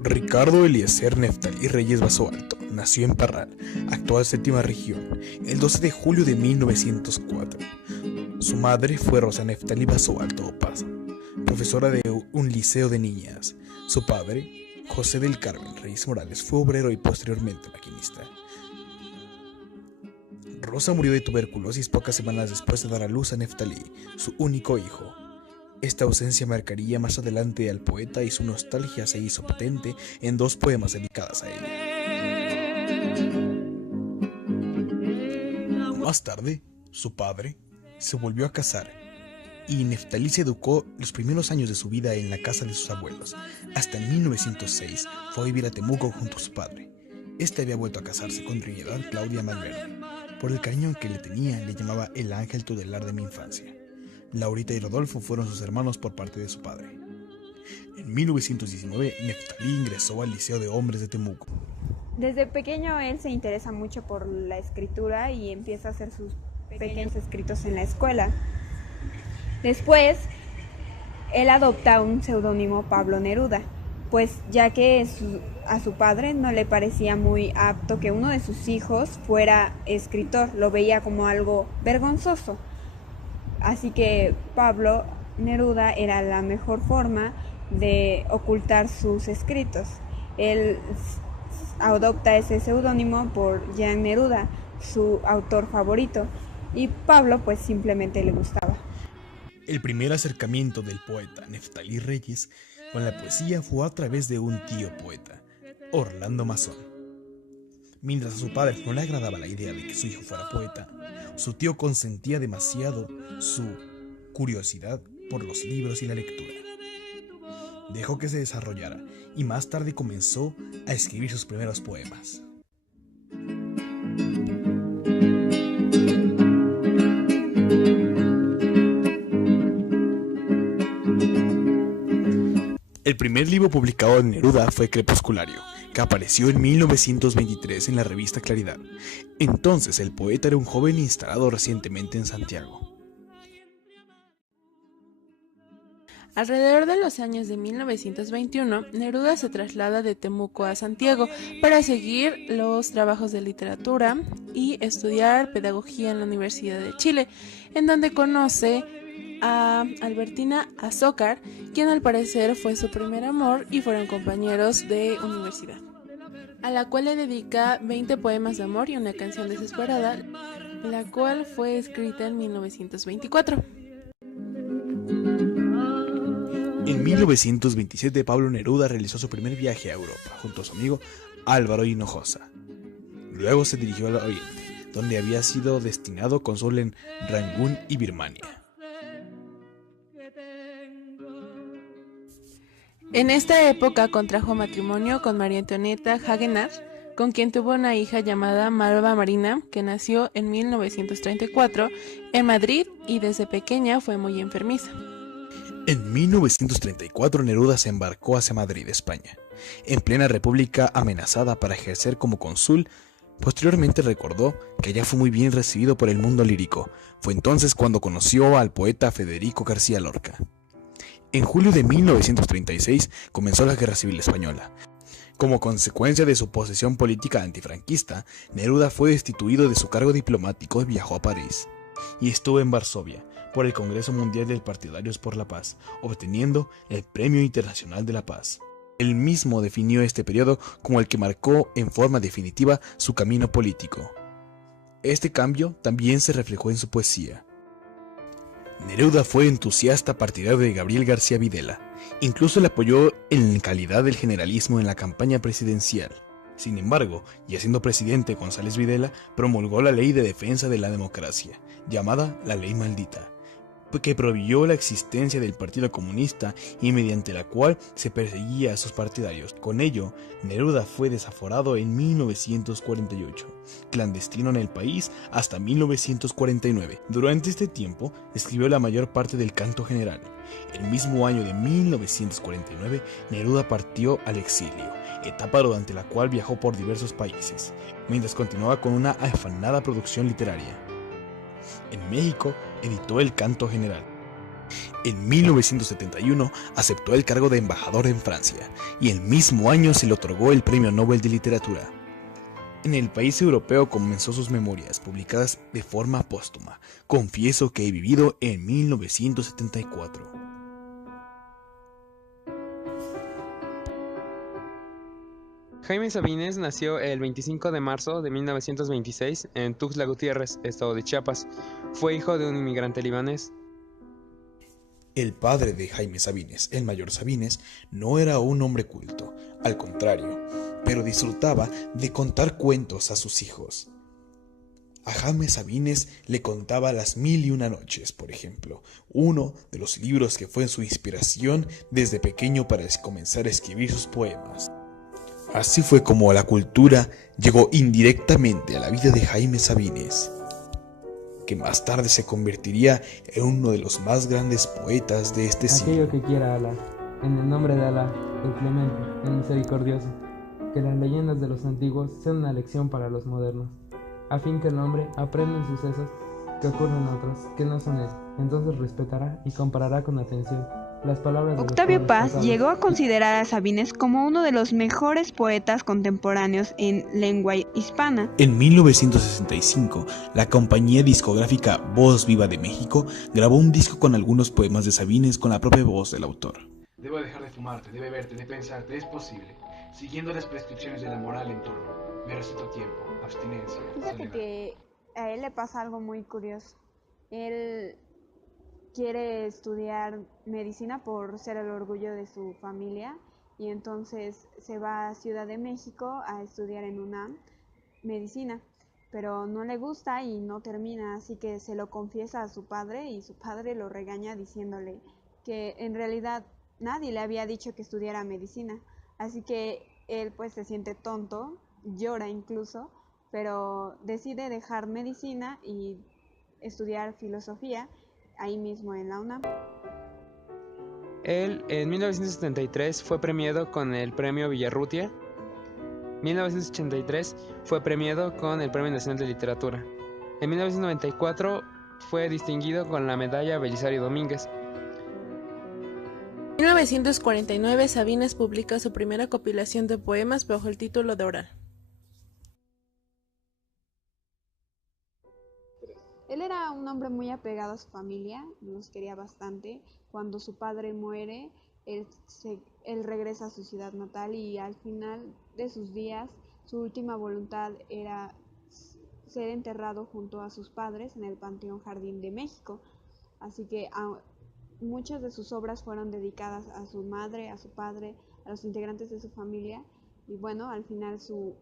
Ricardo Eliezer Neftalí Reyes Basoalto nació en Parral, actual Séptima Región, el 12 de julio de 1904. Su madre fue Rosa Neftalí Basoalto Opaza, profesora de un liceo de niñas. Su padre, José del Carmen Reyes Morales, fue obrero y posteriormente maquinista. Rosa murió de tuberculosis pocas semanas después de dar a luz a Neftalí, su único hijo. Esta ausencia marcaría más adelante al poeta y su nostalgia se hizo patente en dos poemas dedicados a ella. Más tarde, su padre se volvió a casar y Neftalí se educó los primeros años de su vida en la casa de sus abuelos. Hasta en 1906 fue a vivir a Temuco junto a su padre. Este había vuelto a casarse con Trinidad Claudia Malverde. Por el cariño que le tenía, le llamaba el ángel tutelar de mi infancia. Laurita y Rodolfo fueron sus hermanos por parte de su padre. En 1919, Neftalí ingresó al Liceo de Hombres de Temuco. Desde pequeño él se interesa mucho por la escritura y empieza a hacer sus pequeños escritos en la escuela. Después, él adopta un seudónimo Pablo Neruda, pues ya que a su padre no le parecía muy apto que uno de sus hijos fuera escritor, lo veía como algo vergonzoso. Así que Pablo Neruda era la mejor forma de ocultar sus escritos. Él adopta ese seudónimo por Jean Neruda, su autor favorito, y Pablo pues simplemente le gustaba. El primer acercamiento del poeta Neftalí Reyes con la poesía fue a través de un tío poeta, Orlando Mazón. Mientras a su padre no le agradaba la idea de que su hijo fuera poeta, su tío consentía demasiado su curiosidad por los libros y la lectura. Dejó que se desarrollara y más tarde comenzó a escribir sus primeros poemas. El primer libro publicado de Neruda fue Crepusculario, que apareció en 1923 en la revista Claridad. Entonces el poeta era un joven instalado recientemente en Santiago. Alrededor de los años de 1921, Neruda se traslada de Temuco a Santiago para seguir los trabajos de literatura y estudiar pedagogía en la Universidad de Chile, en donde conoce a Albertina Azócar, quien al parecer fue su primer amor y fueron compañeros de universidad, a la cual le dedica 20 poemas de amor y una canción desesperada, la cual fue escrita en 1924. En 1927, Pablo Neruda realizó su primer viaje a Europa junto a su amigo Álvaro Hinojosa. Luego se dirigió al Oriente, donde había sido destinado cónsul en Rangún y Birmania. En esta época contrajo matrimonio con María Antonieta Hagenar, con quien tuvo una hija llamada Malva Marina, que nació en 1934 en Madrid y desde pequeña fue muy enfermiza. En 1934 Neruda se embarcó hacia Madrid, España, en plena república amenazada para ejercer como cónsul. Posteriormente recordó que allá fue muy bien recibido por el mundo lírico. Fue entonces cuando conoció al poeta Federico García Lorca. En julio de 1936 comenzó la Guerra Civil Española. Como consecuencia de su posición política antifranquista, Neruda fue destituido de su cargo diplomático y viajó a París. Y estuvo en Varsovia por el Congreso Mundial de Partidarios por la Paz, obteniendo el Premio Internacional de la Paz. Él mismo definió este periodo como el que marcó en forma definitiva su camino político. Este cambio también se reflejó en su poesía. Neruda fue entusiasta partidario de Gabriel García Videla, incluso le apoyó en calidad del generalismo en la campaña presidencial. Sin embargo, ya siendo presidente González Videla promulgó la Ley de Defensa de la Democracia, llamada la Ley Maldita, que prohibió la existencia del Partido Comunista y mediante la cual se perseguía a sus partidarios. Con ello, Neruda fue desaforado en 1948, clandestino en el país hasta 1949. Durante este tiempo, escribió la mayor parte del Canto General. El mismo año de 1949, Neruda partió al exilio, etapa durante la cual viajó por diversos países, mientras continuaba con una afanada producción literaria. En México editó el Canto General. En 1971 aceptó el cargo de embajador en Francia y el mismo año se le otorgó el Premio Nobel de Literatura. En el país europeo comenzó sus memorias, publicadas de forma póstuma. Confieso que he vivido en 1974. Jaime Sabines nació el 25 de marzo de 1926 en Tuxtla Gutiérrez, estado de Chiapas. Fue hijo de un inmigrante libanés. El padre de Jaime Sabines, el mayor Sabines, no era un hombre culto, al contrario, pero disfrutaba de contar cuentos a sus hijos. A Jaime Sabines le contaba Las Mil y Una Noches, por ejemplo, uno de los libros que fue su inspiración desde pequeño para comenzar a escribir sus poemas. Así fue como la cultura llegó indirectamente a la vida de Jaime Sabines, que más tarde se convertiría en uno de los más grandes poetas de este siglo. Aquello que quiera Alá, en el nombre de Alá, el clemente, el misericordioso, que las leyendas de los antiguos sean una lección para los modernos, a fin que el hombre aprenda en sucesos que ocurren en otros, que no son él, entonces respetará y comparará con atención las palabras de Octavio los Paz pasados. llegó a considerar a Sabines como uno de los mejores poetas contemporáneos en lengua hispana. En 1965, la compañía discográfica Voz Viva de México grabó un disco con algunos poemas de Sabines con la propia voz del autor. Debo dejar de fumarte, de beberte, de pensarte, es posible, siguiendo las prescripciones de la moral en turno. Me recito tiempo, abstinencia, Fíjate soledad. que a él le pasa algo muy curioso. Él quiere estudiar medicina por ser el orgullo de su familia y entonces se va a Ciudad de México a estudiar en UNAM medicina, pero no le gusta y no termina, así que se lo confiesa a su padre y su padre lo regaña diciéndole que en realidad nadie le había dicho que estudiara medicina, así que él pues se siente tonto, llora incluso, pero decide dejar medicina y estudiar filosofía ahí mismo en la UNAM. Él en 1973 fue premiado con el Premio Villarrutia. 1983 fue premiado con el Premio Nacional de Literatura. En 1994 fue distinguido con la Medalla Belisario Domínguez. En 1949 Sabines publica su primera compilación de poemas bajo el título de Oral. Él era un hombre muy apegado a su familia, los quería bastante. Cuando su padre muere, él regresa a su ciudad natal y al final de sus días, su última voluntad era ser enterrado junto a sus padres en el Panteón Jardín de México. Así que muchas de sus obras fueron dedicadas a su madre, a su padre, a los integrantes de su familia y bueno, al final su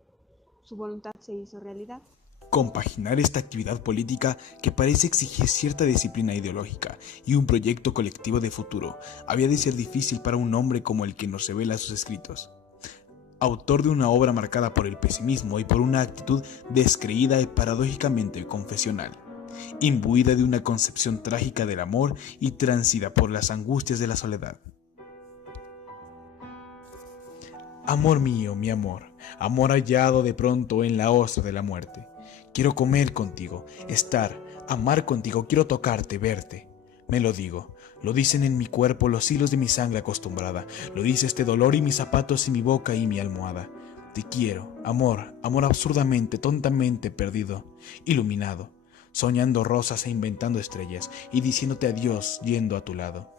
voluntad se hizo realidad. Compaginar esta actividad política que parece exigir cierta disciplina ideológica y un proyecto colectivo de futuro había de ser difícil para un hombre como el que nos revela sus escritos. Autor de una obra marcada por el pesimismo y por una actitud descreída y paradójicamente confesional, imbuida de una concepción trágica del amor y transida por las angustias de la soledad. Amor mío, mi amor, amor hallado de pronto en la ostra de la muerte. Quiero comer contigo, estar, amar contigo, quiero tocarte, verte. Me lo digo, lo dicen en mi cuerpo los hilos de mi sangre acostumbrada, lo dice este dolor y mis zapatos y mi boca y mi almohada. Te quiero, amor, amor absurdamente, tontamente perdido, iluminado, soñando rosas e inventando estrellas y diciéndote adiós yendo a tu lado.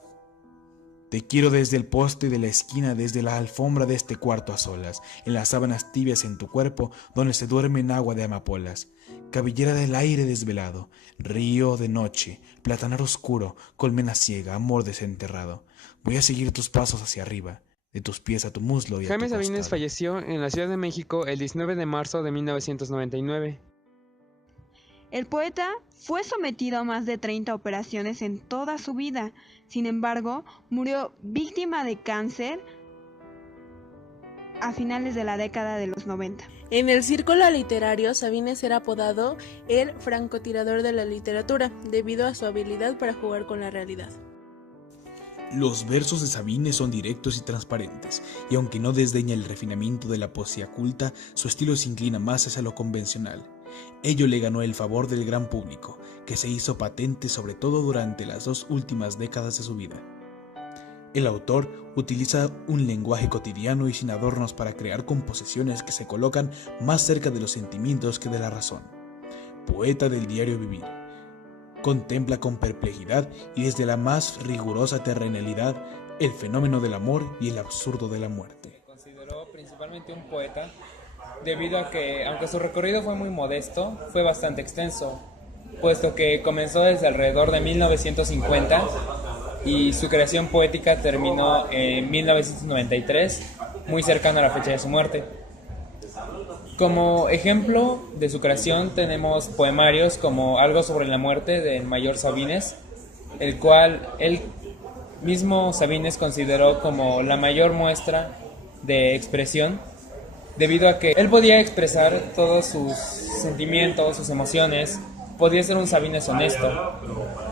Te quiero desde el poste de la esquina, desde la alfombra de este cuarto a solas, en las sábanas tibias en tu cuerpo, donde se duerme en agua de amapolas. Cabellera del aire desvelado, río de noche, platanar oscuro, colmena ciega, amor desenterrado. Voy a seguir tus pasos hacia arriba, de tus pies a tu muslo y a Jaime tu Sabines costado. falleció en la Ciudad de México el 19 de marzo de 1999. El poeta fue sometido a más de 30 operaciones en toda su vida. Sin embargo, murió víctima de cáncer a finales de la década de los 90. En el círculo literario, Sabines era apodado el francotirador de la literatura, debido a su habilidad para jugar con la realidad. Los versos de Sabines son directos y transparentes, y aunque no desdeña el refinamiento de la poesía culta, su estilo se inclina más hacia lo convencional. Ello le ganó el favor del gran público, que se hizo patente sobre todo durante las 2 últimas décadas de su vida. El autor utiliza un lenguaje cotidiano y sin adornos para crear composiciones que se colocan más cerca de los sentimientos que de la razón. Poeta del diario vivir, contempla con perplejidad y desde la más rigurosa terrenalidad el fenómeno del amor y el absurdo de la muerte. Se consideró principalmente un poeta debido a que, aunque su recorrido fue muy modesto, fue bastante extenso, puesto que comenzó desde alrededor de 1950 y su creación poética terminó en 1993, muy cercano a la fecha de su muerte. Como ejemplo de su creación tenemos poemarios como Algo sobre la muerte del mayor Sabines, el cual él mismo Sabines consideró como la mayor muestra de expresión, debido a que él podía expresar todos sus sentimientos, sus emociones. Podía ser un Sabines honesto,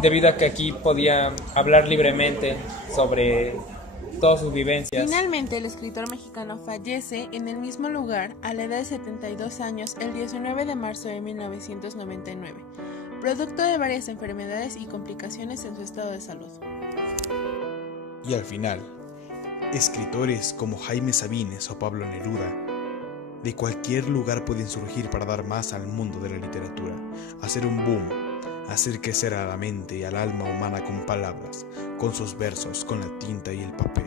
debido a que aquí podía hablar libremente sobre todas sus vivencias. Finalmente, el escritor mexicano fallece en el mismo lugar a la edad de 72 años el 19 de marzo de 1999, producto de varias enfermedades y complicaciones en su estado de salud. Y al final, escritores como Jaime Sabines o Pablo Neruda de cualquier lugar pueden surgir para dar más al mundo de la literatura, hacer un boom, hacer crecer a la mente y al alma humana con palabras, con sus versos, con la tinta y el papel.